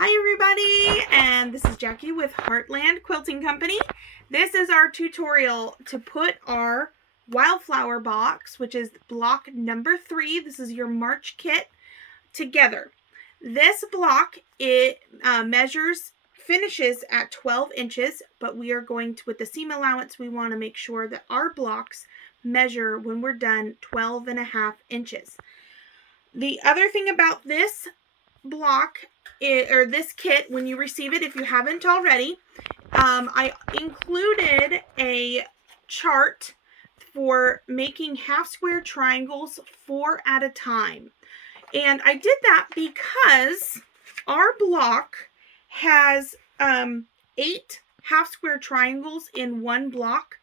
Hi everybody, and this is Jackie with Heartland Quilting Company. This is our tutorial to put our Wildflower box, which is block number 3. This is your March kit, together. This block, it finishes at 12 inches, but we are going to, with the seam allowance, we want to make sure that our blocks measure when we're done 12.5 inches. The other thing about this block or this kit, when you receive it, if you haven't already, I included a chart for making half square triangles 4 at a time. And I did that because our block has 8 half square triangles in one block,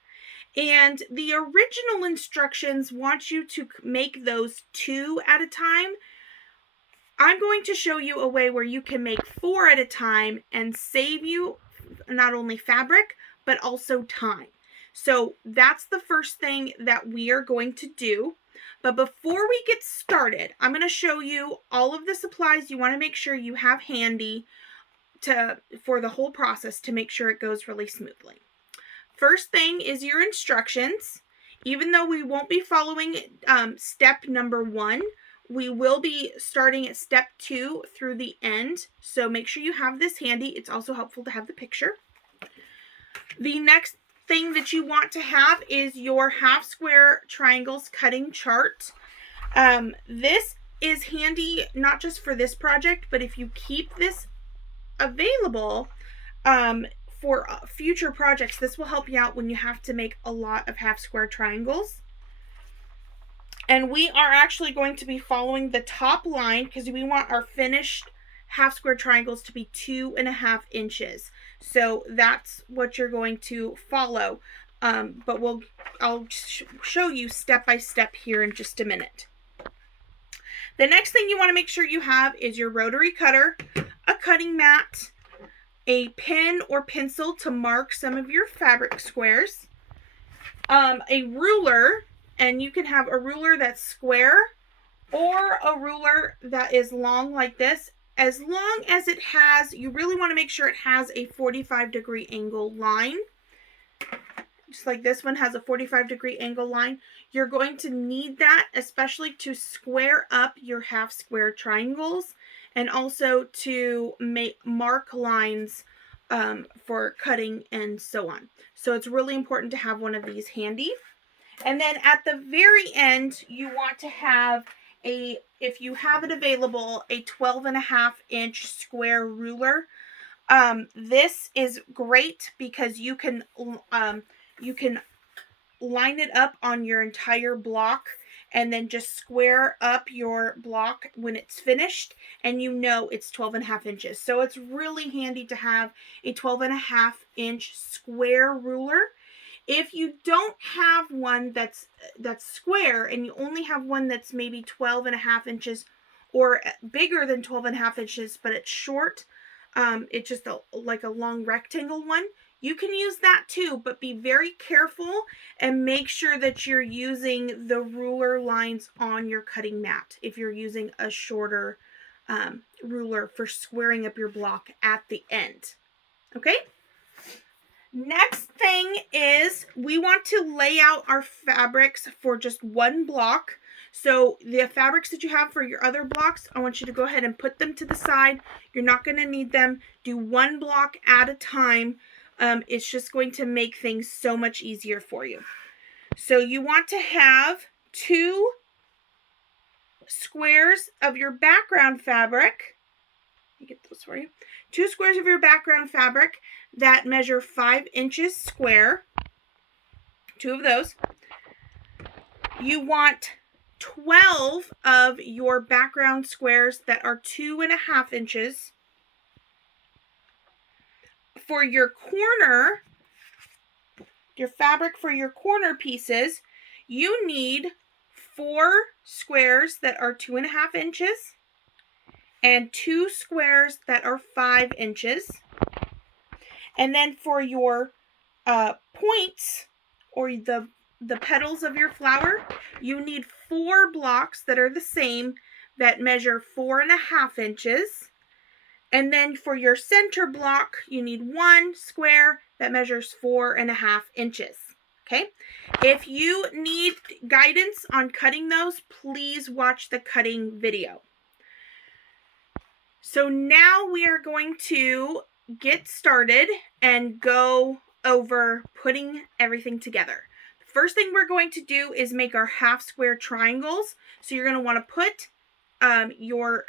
and the original instructions want you to make those 2 at a time. I'm going to show you a way where you can make 4 at a time and save you not only fabric, but also time. So that's the first thing that we are going to do. But before we get started, I'm going to show you all of the supplies you want to make sure you have handy for the whole process to make sure it goes really smoothly. First thing is your instructions. Even though we won't be following step number 1, we will be starting at step 2 through the end, so make sure you have this handy. It's also helpful to have the picture. The next thing that you want to have is your half square triangles cutting chart. This is handy not just for this project, but if you keep this available for future projects, this will help you out when you have to make a lot of half square triangles. And we are actually going to be following the top line because we want our finished half square triangles to be 2.5 inches. So that's what you're going to follow. But I'll show you step by step here in just a minute. The next thing you want to make sure you have is your rotary cutter, a cutting mat, a pen or pencil to mark some of your fabric squares, a ruler. And you can have a ruler that's square or a ruler that is long like this. As long as it has, you really want to make sure it has a 45-degree angle line. Just like this one has a 45-degree angle line. You're going to need that, especially to square up your half square triangles and also to mark lines for cutting and so on. So it's really important to have one of these handy. And then at the very end, you want to have if you have it available, a 12.5-inch square ruler. This is great because you can line it up on your entire block and then just square up your block when it's finished, and you know it's 12.5 inches. So it's really handy to have a 12.5-inch square ruler. If you don't have one that's square and you only have one that's maybe 12.5 inches or bigger than 12.5 inches, but it's short, it's just like a long rectangle one, you can use that too, but be very careful and make sure that you're using the ruler lines on your cutting mat if you're using a shorter ruler for squaring up your block at the end. Okay? Next thing is we want to lay out our fabrics for just one block. So the fabrics that you have for your other blocks, I want you to go ahead and put them to the side. You're not going to need them. Do one block at a time. It's just going to make things so much easier for you. So you want to have 2 squares of your background fabric. Let me get those for you. 2 squares of your background fabric that measure 5 inches square. 2 of those. You want 12 of your background squares that are 2.5 inches. For your corner, your fabric for your corner pieces, you need 4 squares that are 2.5 inches and 2 squares that are 5 inches. And then for your points or the petals of your flower, you need 4 blocks that are the same that measure 4.5 inches. And then for your center block, you need one square that measures 4.5 inches. Okay. If you need guidance on cutting those, please watch the cutting video. So now we are going to get started and go over putting everything together. The first thing we're going to do is make our half square triangles. So you're going to want to put your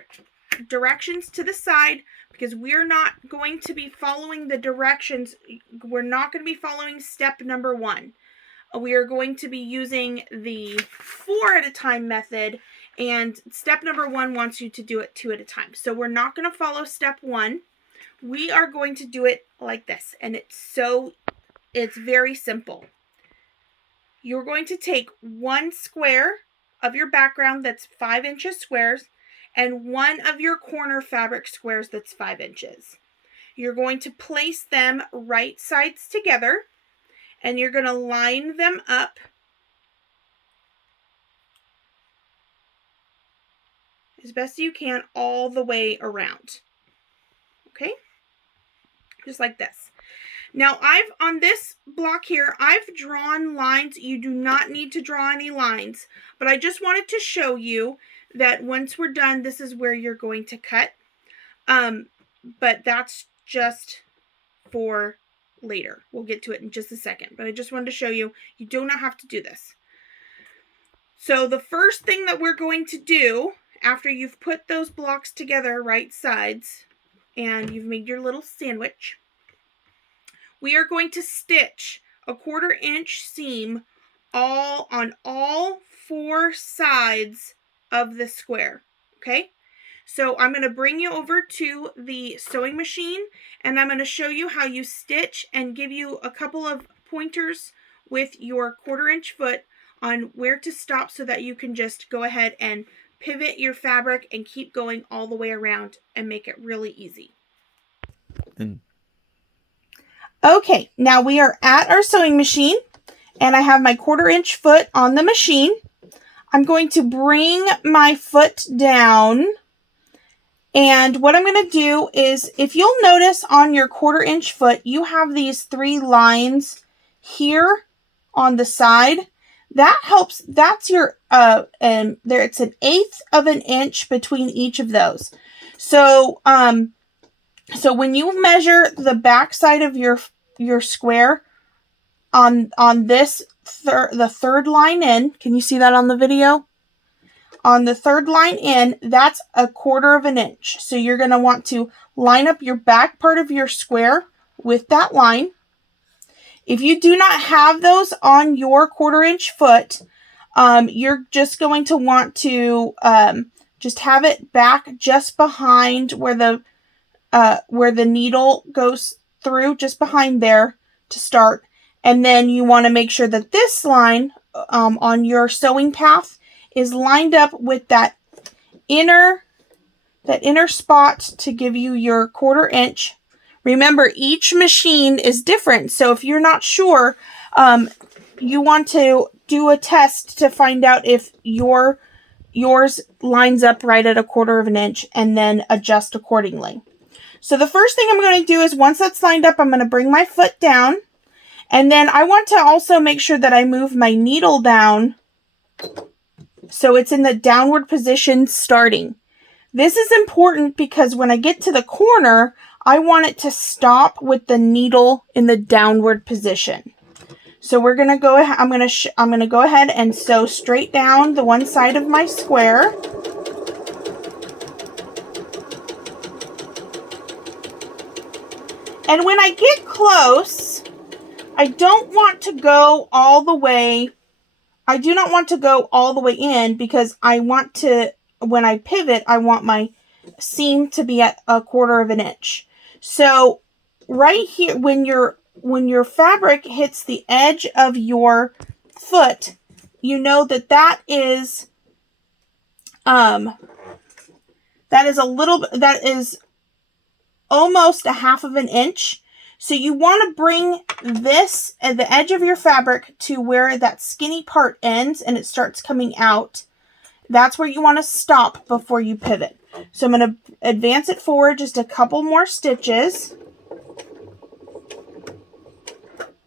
directions to the side, because we're not going to be following the directions. We're not going to be following step number 1. We are going to be using the 4 at a time method, and step number 1 wants you to do it 2 at a time. So we're not going to follow step 1. We are going to do it like this, and it's very simple. You're going to take one square of your background that's 5 inches squares, and one of your corner fabric squares that's 5 inches. You're going to place them right sides together, and you're going to line them up as best you can all the way around. Okay? Just like this. Now, on this block here, I've drawn lines. You do not need to draw any lines, but I just wanted to show you that once we're done, this is where you're going to cut. But that's just for later. We'll get to it in just a second, but I just wanted to show you, you do not have to do this. So the first thing that we're going to do after you've put those blocks together right sides and you've made your little sandwich, we are going to stitch a 1/4 inch seam on all 4 sides of the square. Okay? So I'm going to bring you over to the sewing machine, and I'm going to show you how you stitch and give you a couple of pointers with your 1/4 inch foot on where to stop, so that you can just go ahead and pivot your fabric and keep going all the way around and make it really easy. Okay, now we are at our sewing machine, and I have my 1/4 inch foot on the machine. I'm going to bring my foot down. And what I'm going to do is, if you'll notice on your 1/4 inch foot, you have these 3 lines here on the side. That helps. That's your, and there it's an 1/8 of an inch between each of those. So, so when you measure the back side of your square on this, the third line in, can you see that on the video? On the third line in, that's a 1/4 of an inch. So you're going to want to line up your back part of your square with that line. If you do not have those on your 1/4 inch foot, you're just going to want to just have it back just behind where the needle goes through, just behind there to start. And then you want to make sure that this line on your sewing path is lined up with that inner spot to give you your 1/4 inch. Remember, each machine is different, so if you're not sure, you want to do a test to find out if yours lines up right at a 1/4 of an inch, and then adjust accordingly. So the first thing I'm going to do is, once that's lined up, I'm going to bring my foot down, and then I want to also make sure that I move my needle down so it's in the downward position starting. This is important because when I get to the corner, I want it to stop with the needle in the downward position. So we're going to go ahead, I'm going to go ahead and sew straight down the one side of my square. And when I get close, I don't want to go all the way. I do not want to go all the way in, because I want to, when I pivot, I want my seam to be at a 1/4 of an inch. So right here, when your fabric hits the edge of your foot, you know that is almost a 1/2 of an inch. So you want to bring this at the edge of your fabric to where that skinny part ends and it starts coming out. that's where you want to stop before you pivot. So I'm going to advance it forward just a couple more stitches.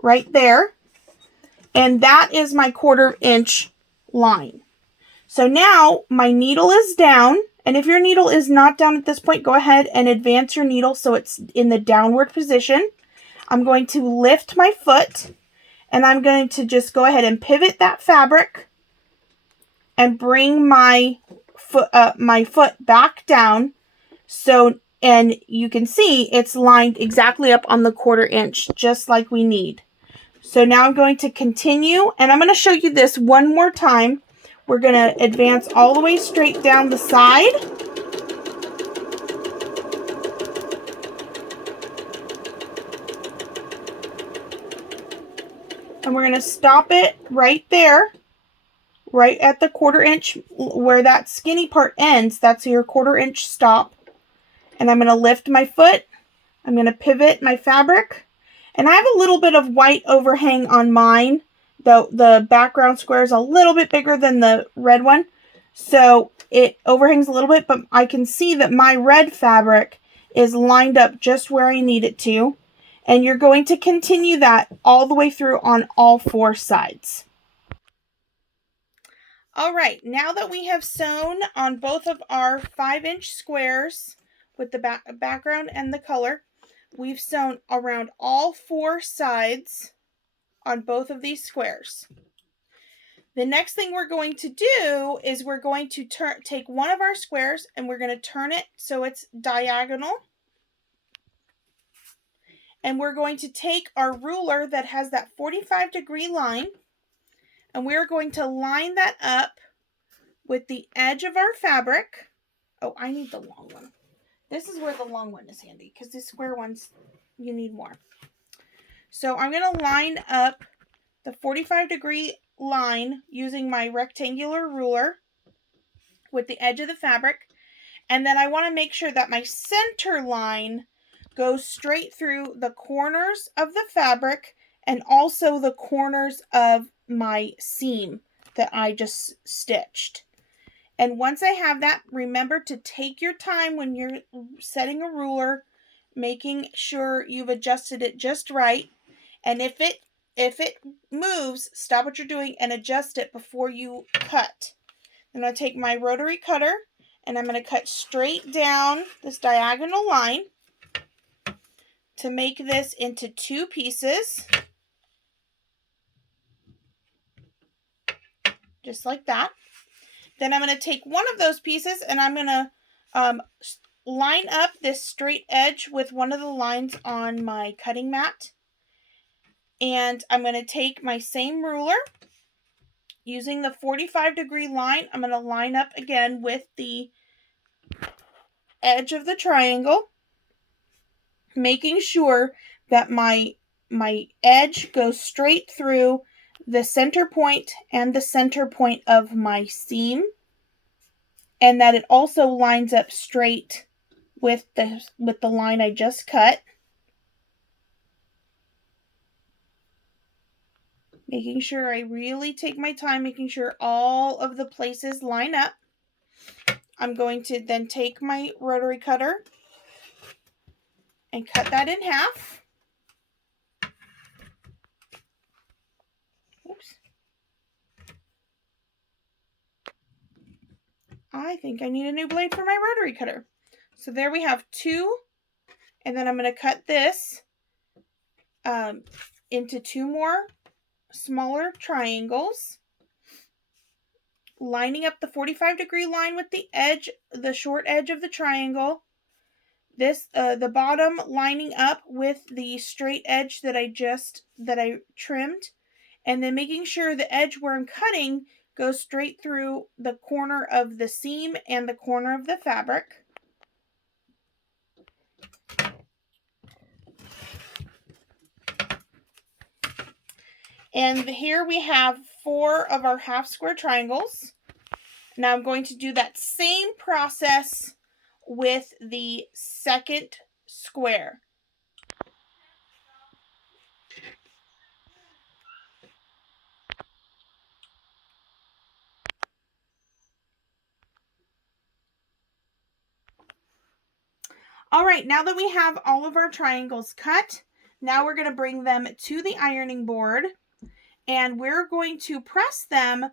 Right there. And that is my 1/4 inch line. So now my needle is down. And if your needle is not down at this point, go ahead and advance your needle so it's in the downward position. I'm going to lift my foot and I'm going to just go ahead and pivot that fabric and bring my foot back down. So, and you can see it's lined exactly up on the 1/4 inch, just like we need. So now I'm going to continue, and I'm going to show you this one more time. We're going to advance all the way straight down the side. And we're going to stop it right there, right at the 1/4 inch, where that skinny part ends. That's your 1/4 inch stop. And I'm going to lift my foot. I'm going to pivot my fabric. And I have a little bit of white overhang on mine. The background square is a little bit bigger than the red one. So it overhangs a little bit, but I can see that my red fabric is lined up just where I need it to. And you're going to continue that all the way through on all 4 sides. All right, now that we have sewn on both of our 5-inch squares with the background and the color, we've sewn around all 4 sides on both of these squares. The next thing we're going to do is we're going to take one of our squares and we're going to turn it so it's diagonal. And we're going to take our ruler that has that 45-degree line and we're going to line that up with the edge of our fabric. Oh, I need the long one. This is where the long one is handy because the square ones, you need more. So I'm going to line up the 45-degree line using my rectangular ruler with the edge of the fabric. And then I want to make sure that my center line goes straight through the corners of the fabric and also the corners of my seam that I just stitched. And once I have that, remember to take your time when you're setting a ruler, making sure you've adjusted it just right. And if it moves, stop what you're doing and adjust it before you cut. I'm going to take my rotary cutter and I'm going to cut straight down this diagonal line to make this into 2 pieces. Just like that. Then I'm going to take one of those pieces and I'm going to line up this straight edge with one of the lines on my cutting mat. And I'm going to take my same ruler. Using the 45-degree line, I'm going to line up again with the edge of the triangle, making sure that my edge goes straight through the center point and the center point of my seam, and that it also lines up straight with the line I just cut. Making sure I really take my time, making sure all of the places line up. I'm going to then take my rotary cutter and cut that in half. Oops. I think I need a new blade for my rotary cutter. So there we have 2, and then I'm going to cut this into 2 more smaller triangles, lining up the 45-degree line with the edge, the short edge of the triangle. This the bottom lining up with the straight edge that I trimmed, and then making sure the edge where I'm cutting goes straight through the corner of the seam and the corner of the fabric. And here we have 4 of our half square triangles. Now I'm going to do that same process with the second square. All right, now that we have all of our triangles cut, now we're going to bring them to the ironing board, and we're going to press them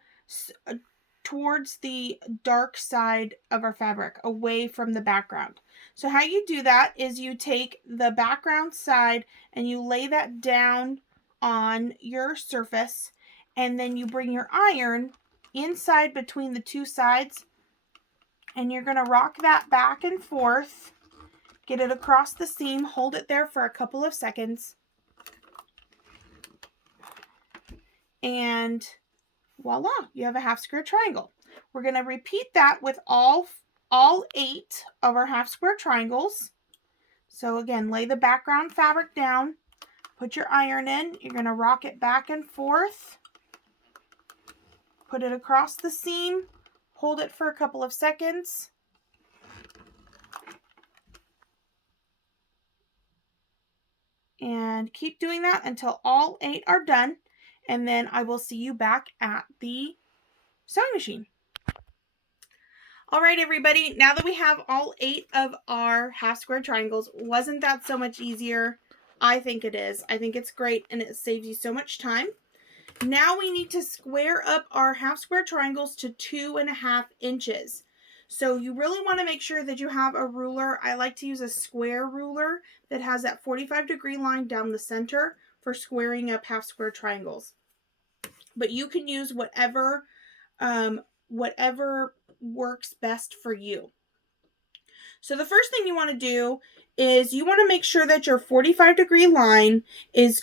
towards the dark side of our fabric, away from the background. So how you do that is you take the background side and you lay that down on your surface, and then you bring your iron inside between the two sides, and you're going to rock that back and forth, get it across the seam, hold it there for a couple of seconds, and voila, you have a half square triangle. We're going to repeat that with all 8 of our half square triangles. So again, lay the background fabric down, put your iron in, you're going to rock it back and forth, put it across the seam, hold it for a couple of seconds, and keep doing that until all 8 are done, and then I will see you back at the sewing machine. All right, everybody, now that we have all 8 of our half square triangles, wasn't that so much easier? I think it is. I think it's great, and it saves you so much time. Now we need to square up our half square triangles to 2.5 inches. So you really want to make sure that you have a ruler. I like to use a square ruler that has that 45-degree line down the center for squaring up half square triangles. But you can use whatever works best for you. So the first thing you want to do is you want to make sure that your 45-degree line is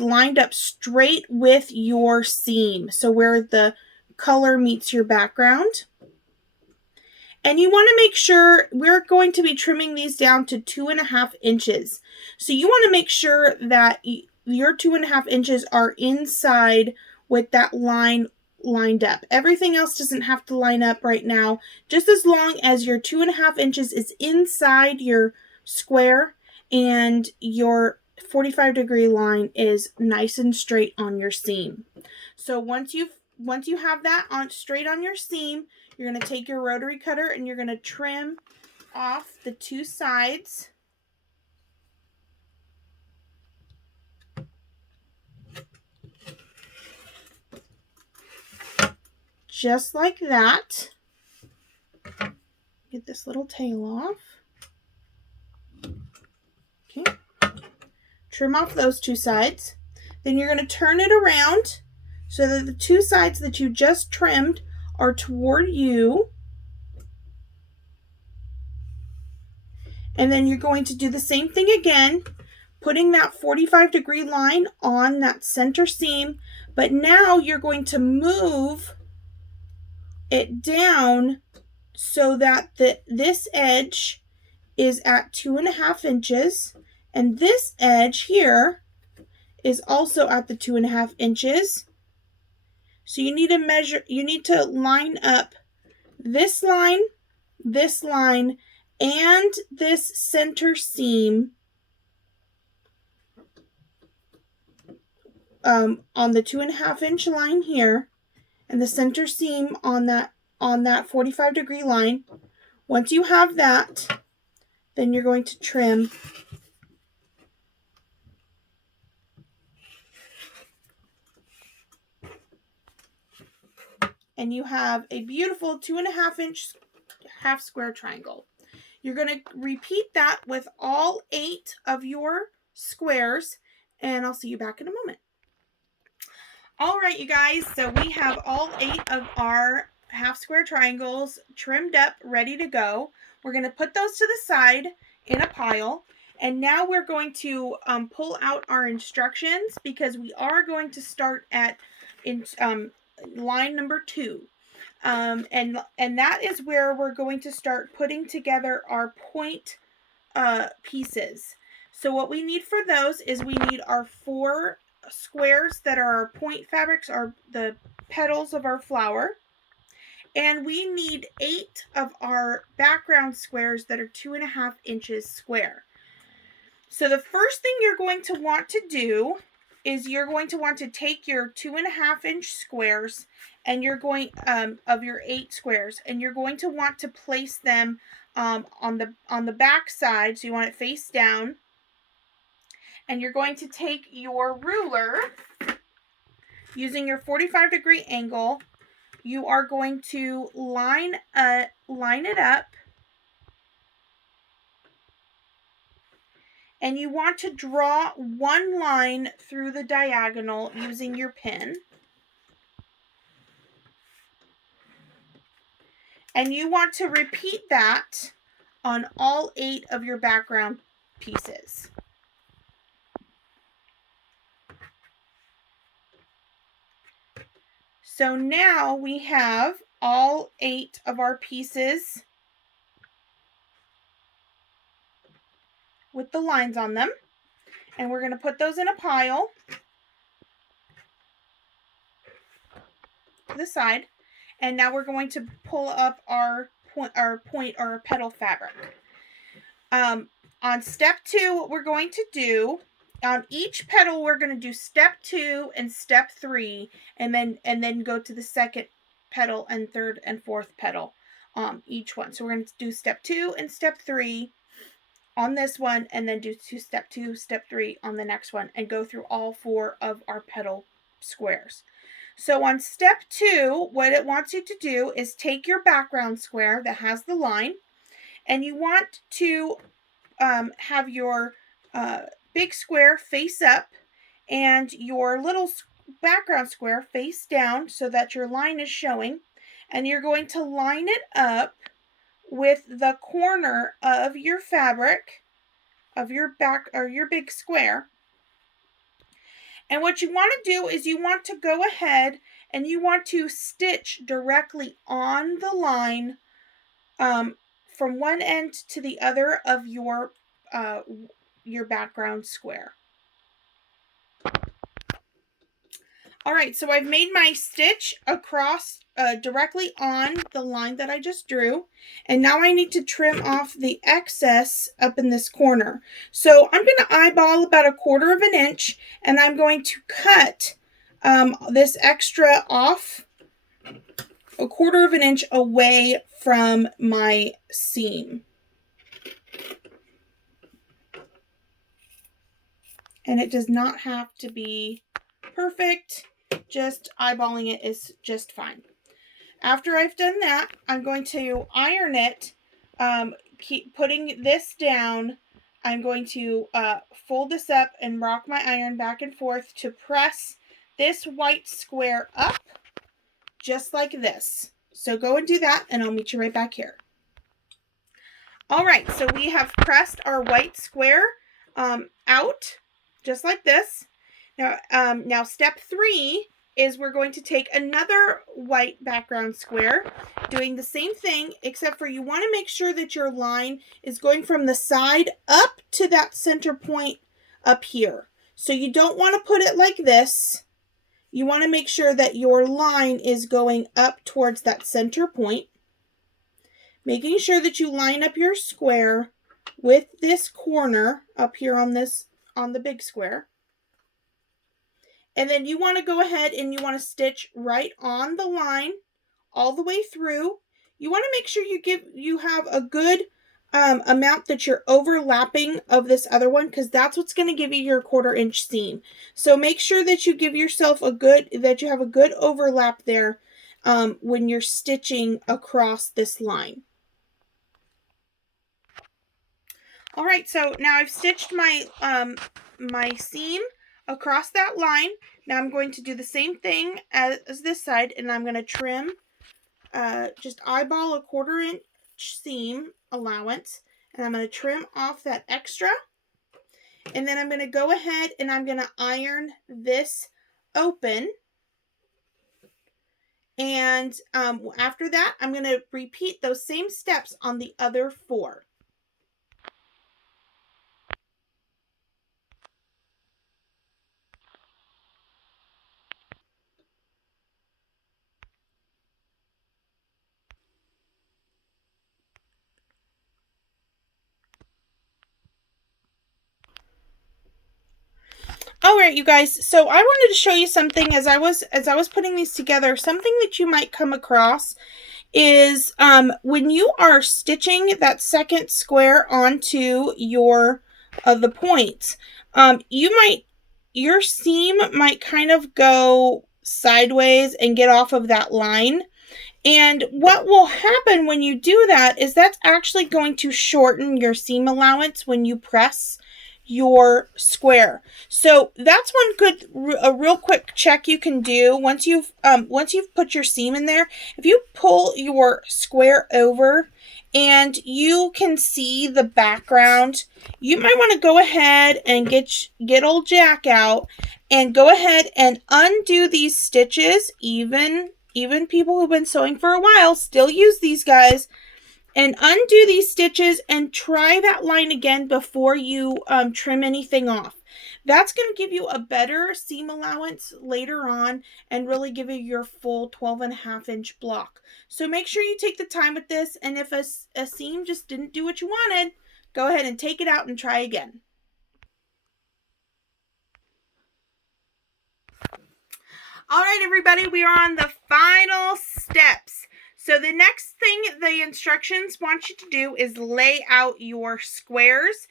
lined up straight with your seam. So where the color meets your background. And you want to make sure we're going to be trimming these down to 2.5 inches. So you want to make sure that your 2.5 inches are inside with that line lined up. Everything else doesn't have to line up right now. Just as long as your 2.5 inches is inside your square and your 45-degree line is nice and straight on your seam. So once you have that straight on your seam, you're going to take your rotary cutter and you're going to trim off the 2 sides. Just like that. Get this little tail off. Okay. Trim off those 2 sides. Then you're going to turn it around so that the 2 sides that you just trimmed are toward you. And then you're going to do the same thing again, putting that 45-degree line on that center seam, but now you're going to move it down so that this edge is at 2.5 inches, and this edge here is also at the 2.5 inches. So you need to line up this line, and this center seam on the 2.5 inch line here, and the center seam on that 45-degree line. Once you have that, then you're going to trim. And you have a beautiful 2.5 inch half square triangle. You're going to repeat that with all 8 of your squares, and I'll see you back in a moment. All right, you guys, so we have all 8 of our half square triangles trimmed up, ready to go. We're going to put those to the side in a pile, and now we're going to pull out our instructions, because we are going to start at line number 2. And that is where we're going to start putting together our point pieces. So what we need for those is we need our 4 squares that are our point fabrics, are the petals of our flower. And we need 8 of our background squares that are 2.5 inches square. So the first thing you're going to want to do is you're going to want to take your 2.5 inch squares, and you're going of your 8 squares, and you're going to want to place them on the back side, so you want it face down. And you're going to take your ruler, using your 45-degree angle. You are going to line it up, and you want to draw one line through the diagonal using your pin. And you want to repeat that on all 8 of your background pieces. So now we have all 8 of our pieces with the lines on them. And we're going to put those in a pile to the side. And now we're going to pull up our petal fabric. On step 2, what we're going to do, on each petal, we're going to do step 2 and step 3, and then go to the second petal and third and fourth petal, each one. So we're going to do step 2 and step 3 on this one, and then do step 2, step 3 on the next one, and go through all 4 of our petal squares. So on step 2, what it wants you to do is take your background square that has the line, and you want to have your big square face up and your little background square face down so that your line is showing, and you're going to line it up with the corner of your fabric of your big square. And what you want to do is you want to go ahead and you want to stitch directly on the line from one end to the other of your background square. All right, so I've made my stitch across directly on the line that I just drew. And now I need to trim off the excess up in this corner. So I'm going to eyeball about 1/4 inch, and I'm going to cut this extra off 1/4 inch away from my seam. And it does not have to be perfect. Just eyeballing it is just fine. After I've done that, I'm going to iron it. Keep putting this down. I'm going to fold this up and rock my iron back and forth to press this white square up, just like this. So go and do that, and I'll meet you right back here. All right, so we have pressed our white square out, just like this. Now step 3 is we're going to take another white background square, doing the same thing, except for you want to make sure that your line is going from the side up to that center point up here. So you don't want to put it like this. You want to make sure that your line is going up towards that center point, making sure that you line up your square with this corner up here on the big square. And then you want to go ahead and you want to stitch right on the line all the way through. You want to make sure you have a good amount that you're overlapping of this other one, because that's what's going to give you your 1/4 inch seam. So make sure that you give yourself that you have a good overlap there when you're stitching across this line. All right, so now I've stitched my my seam across that line. Now I'm going to do the same thing as this side, and I'm going to trim, just eyeball a 1/4 inch seam allowance, and I'm going to trim off that extra. And then I'm going to go ahead and I'm going to iron this open. And after that, I'm going to repeat those same steps on the other 4. All right, you guys, so I wanted to show you something as I was putting these together, something that you might come across. is when you are stitching that second square onto your the points, your seam might kind of go sideways and get off of that line. And what will happen when you do that is that's actually going to shorten your seam allowance when you press your square. So that's a real quick check you can do once you've put your seam in there. If you pull your square over and you can see the background, you might want to go ahead and get old Jack out and go ahead and undo these stitches. Even people who've been sewing for a while still use these guys. And undo these stitches and try that line again before you trim anything off. That's going to give you a better seam allowance later on and really give you your full 12.5-inch block. So make sure you take the time with this, and if a seam just didn't do what you wanted, go ahead and take it out and try again. All right, everybody, we are on the final steps. So the next thing the instructions want you to do is lay out your squares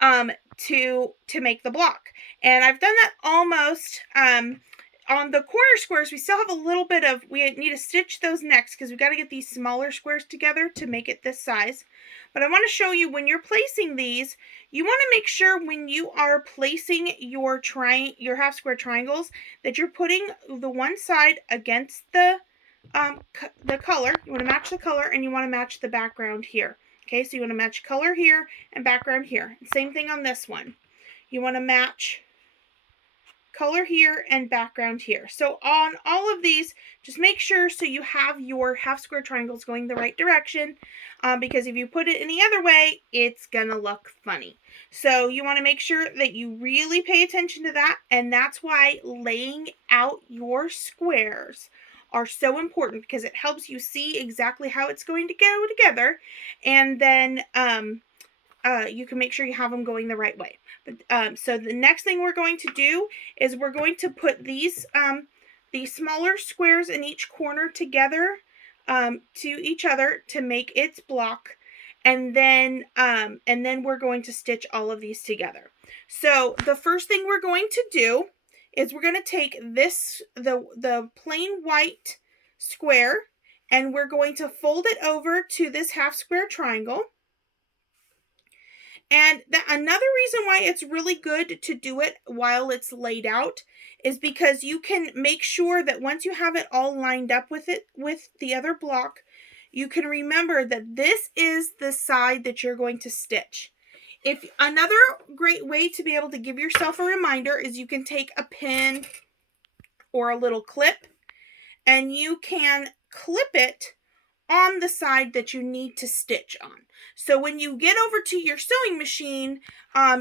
to make the block. And I've done that almost. On the corner squares, we still have a little bit of, we need to stitch those next because we've got to get these smaller squares together to make it this size. But I want to show you when you're placing these, you want to make sure when you are placing your half square triangles that you're putting the one side against the color. You want to match the color and you want to match the background here. Okay, so you want to match color here and background here. Same thing on this one. You want to match color here and background here. So on all of these, just make sure so you have your half square triangles going the right direction, because if you put it any other way, it's gonna look funny. So you want to make sure that you really pay attention to that, and that's why laying out your squares are so important, because it helps you see exactly how it's going to go together, and then you can make sure you have them going the right way. But so the next thing we're going to do is we're going to put these smaller squares in each corner together to each other to make its block, and then we're going to stitch all of these together. So the first thing we're going to do is we're going to take the plain white square, and we're going to fold it over to this half square triangle. And another reason why it's really good to do it while it's laid out is because you can make sure that once you have it all lined up with the other block, you can remember that this is the side that you're going to stitch. Another great way to be able to give yourself a reminder is you can take a pin or a little clip and you can clip it on the side that you need to stitch on. So when you get over to your sewing machine,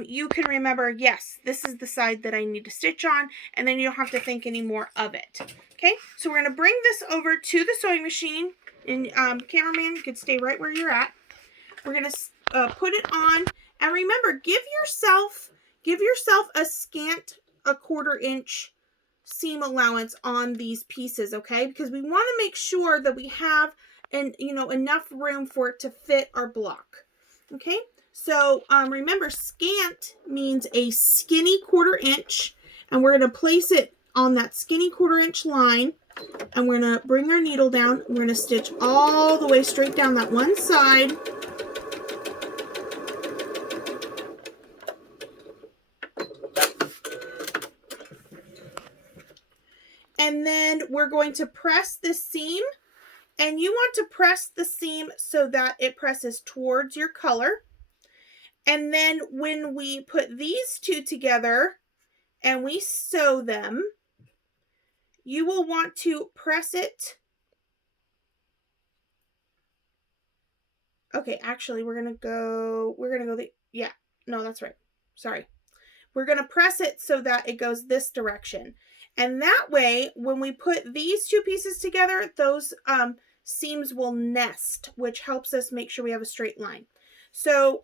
you can remember, yes, this is the side that I need to stitch on, and then you don't have to think any more of it. Okay, so we're going to bring this over to the sewing machine, and cameraman, you could stay right where you're at. We're going to put it on, and remember, give yourself a scant 1/4 inch seam allowance on these pieces, okay? Because we want to make sure that we have enough room for it to fit our block. Okay, so remember, scant means a skinny 1/4 inch, and we're going to place it on that skinny 1/4 inch line, and we're going to bring our needle down. We're going to stitch all the way straight down that one side. And then we're going to press this seam. And you want to press the seam so that it presses towards your color. And then when we put these two together and we sew them, you will want to press it. Okay, actually, we're going to go that's right. Sorry. We're going to press it so that it goes this direction. And that way, when we put these two pieces together, those seams will nest, which helps us make sure we have a straight line. So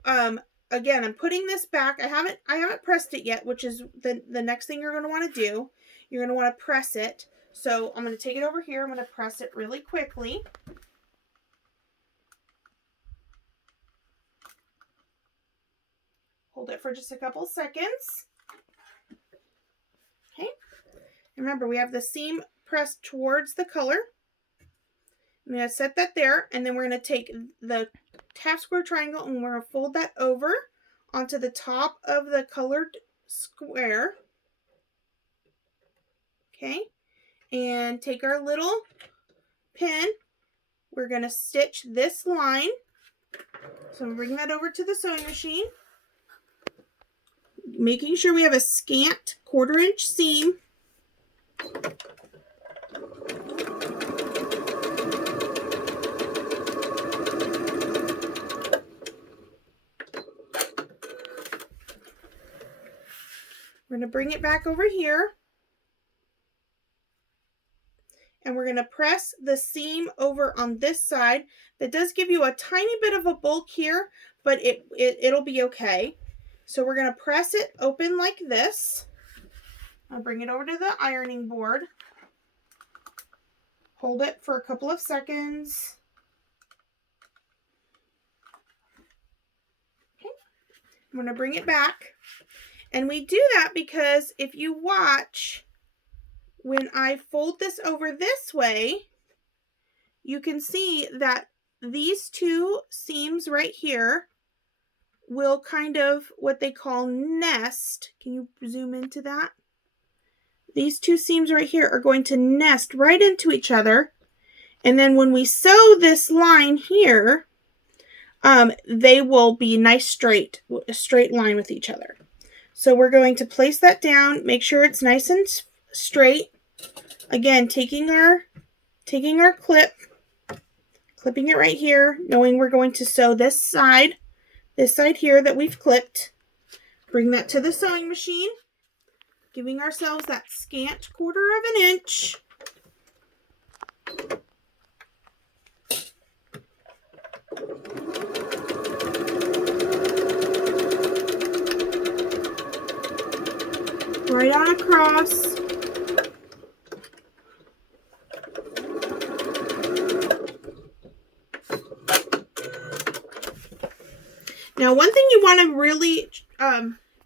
again, I'm putting this back. I haven't pressed it yet, which is the next thing you're going to want to do. You're going to want to press it. So I'm going to take it over here. I'm going to press it really quickly. Hold it for just a couple seconds. Okay. Remember, we have the seam pressed towards the color. I'm going to set that there, and then we're going to take the half square triangle and we're going to fold that over onto the top of the colored square. Okay. And take our little pin. We're going to stitch this line. So I'm bringing that over to the sewing machine. Making sure we have a scant 1/4 inch seam. We're going to bring it back over here. And we're going to press the seam over on this side. That does give you a tiny bit of a bulk here, but it'll be okay. So we're going to press it open like this. I'll bring it over to the ironing board. Hold it for a couple of seconds. Okay. I'm going to bring it back. And we do that because if you watch, when I fold this over this way, you can see that these two seams right here will kind of what they call nest. Can you zoom into that? These two seams right here are going to nest right into each other. And then when we sew this line here, they will be nice a straight line with each other. So we're going to place that down, make sure it's nice and straight. Again, taking our clip, clipping it right here, knowing we're going to sew this side here that we've clipped. Bring that to the sewing machine, giving ourselves that scant 1/4 inch. Right on across. Now, one thing you want to really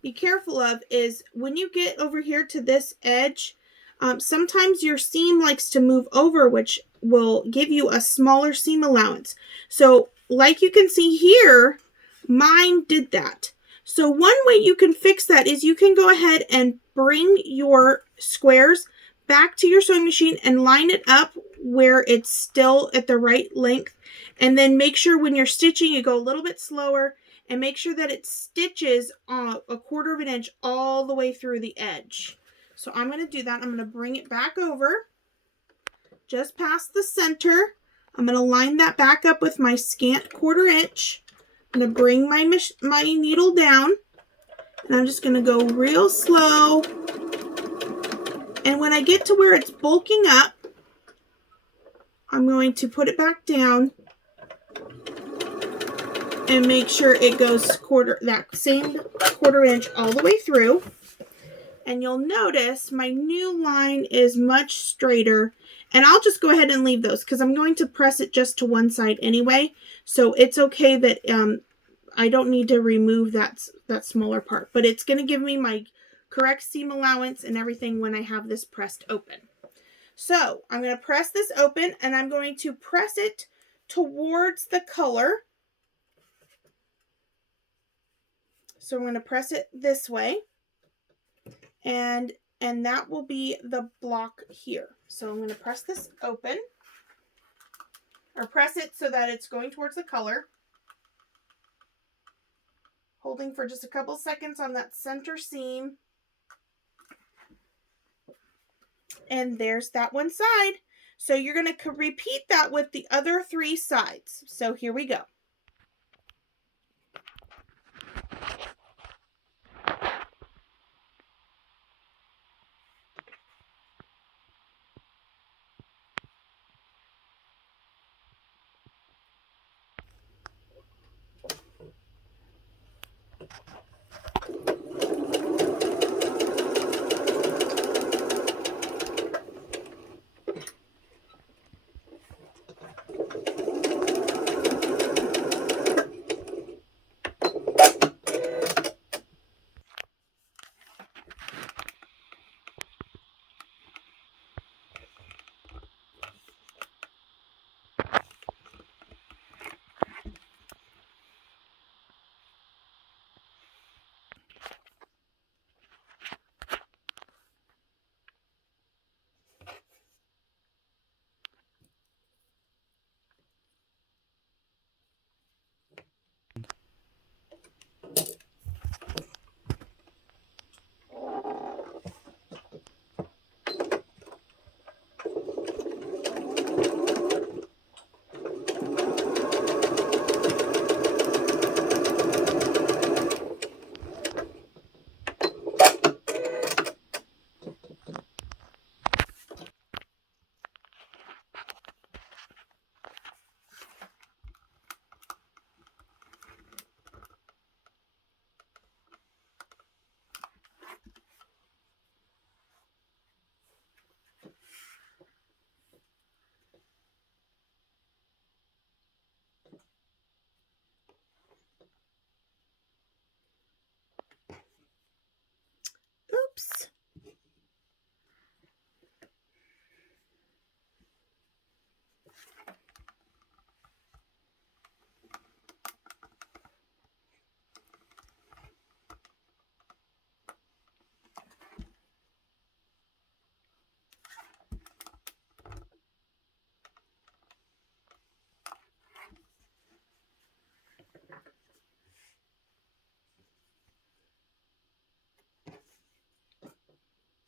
be careful of is when you get over here to this edge, sometimes your seam likes to move over, which will give you a smaller seam allowance. So, like you can see here, mine did that. So one way you can fix that is you can go ahead and bring your squares back to your sewing machine and line it up where it's still at the right length. And then make sure when you're stitching, you go a little bit slower and make sure that it stitches a 1/4 inch all the way through the edge. So I'm going to do that. I'm going to bring it back over just past the center. I'm going to line that back up with my scant 1/4 inch. I'm going to bring my needle down, and I'm just going to go real slow. And when I get to where it's bulking up, I'm going to put it back down and make sure it goes that same 1/4 inch all the way through. And you'll notice my new line is much straighter. And I'll just go ahead and leave those because I'm going to press it just to one side anyway. So it's okay that I don't need to remove that smaller part. But it's going to give me my correct seam allowance and everything when I have this pressed open. So I'm going to press this open and I'm going to press it towards the color. So I'm going to press it this way. And that will be the block here. So I'm going to press this open, or press it so that it's going towards the color. Holding for just a couple seconds on that center seam. And there's that one side. So you're going to repeat that with the other 3 sides. So here we go.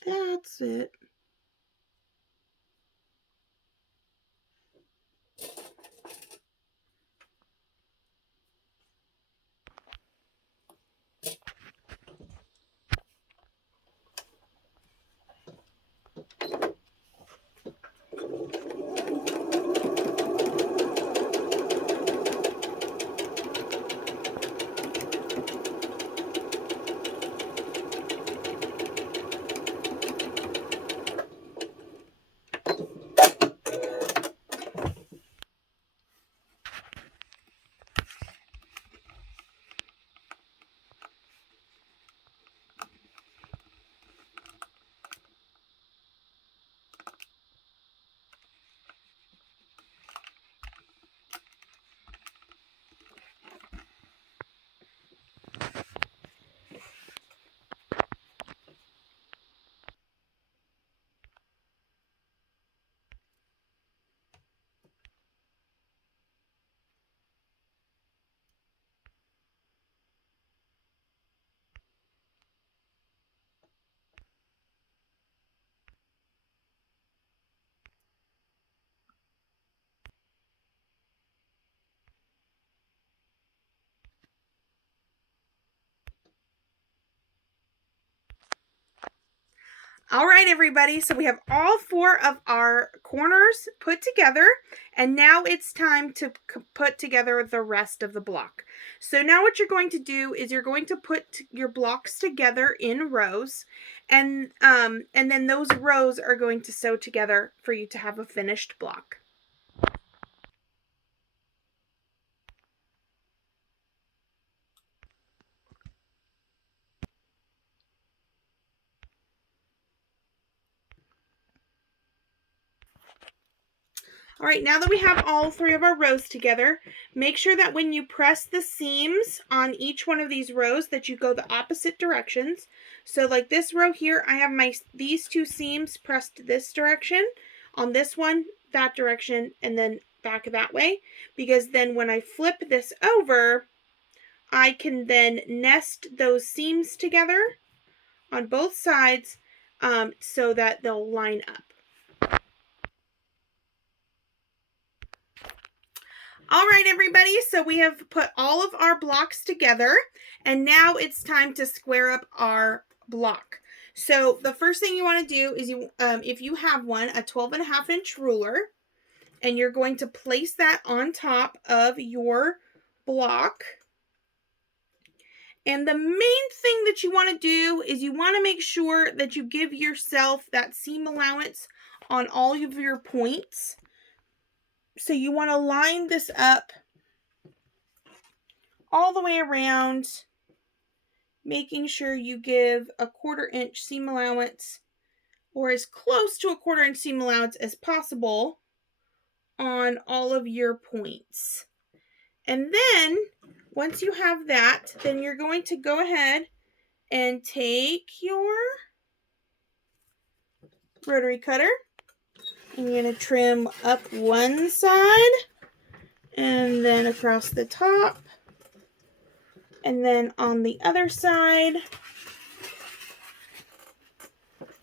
That's it. All right, everybody, so we have all 4 of our corners put together, and now it's time to put together the rest of the block. So now what you're going to do is you're going to put your blocks together in rows, and then those rows are going to sew together for you to have a finished block. All right, now that we have all 3 of our rows together, make sure that when you press the seams on each one of these rows that you go the opposite directions. So like this row here, I have these 2 seams pressed this direction, on this one, that direction, and then back that way, because then when I flip this over, I can then nest those seams together on both sides so that they'll line up. All right, everybody, so we have put all of our blocks together, and now it's time to square up our block. So the first thing you want to do is if you have one, a 12.5-inch ruler, and you're going to place that on top of your block. And the main thing that you want to do is you want to make sure that you give yourself that seam allowance on all of your points. So you want to line this up all the way around, making sure you give a 1/4-inch seam allowance, or as close to a 1/4-inch seam allowance as possible on all of your points. And then once you have that, then you're going to go ahead and take your rotary cutter, and you're going to trim up one side and then across the top, and then on the other side,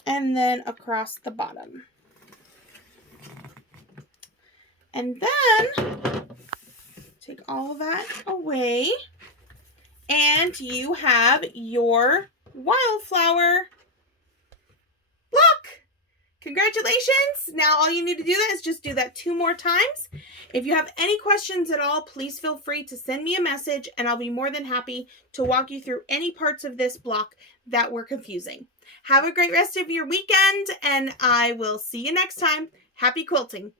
and then across the bottom. And then take all of that away, and you have your wildflower block. Congratulations! Now all you need to do is just do that 2 more times. If you have any questions at all, please feel free to send me a message, and I'll be more than happy to walk you through any parts of this block that were confusing. Have a great rest of your weekend, and I will see you next time. Happy quilting!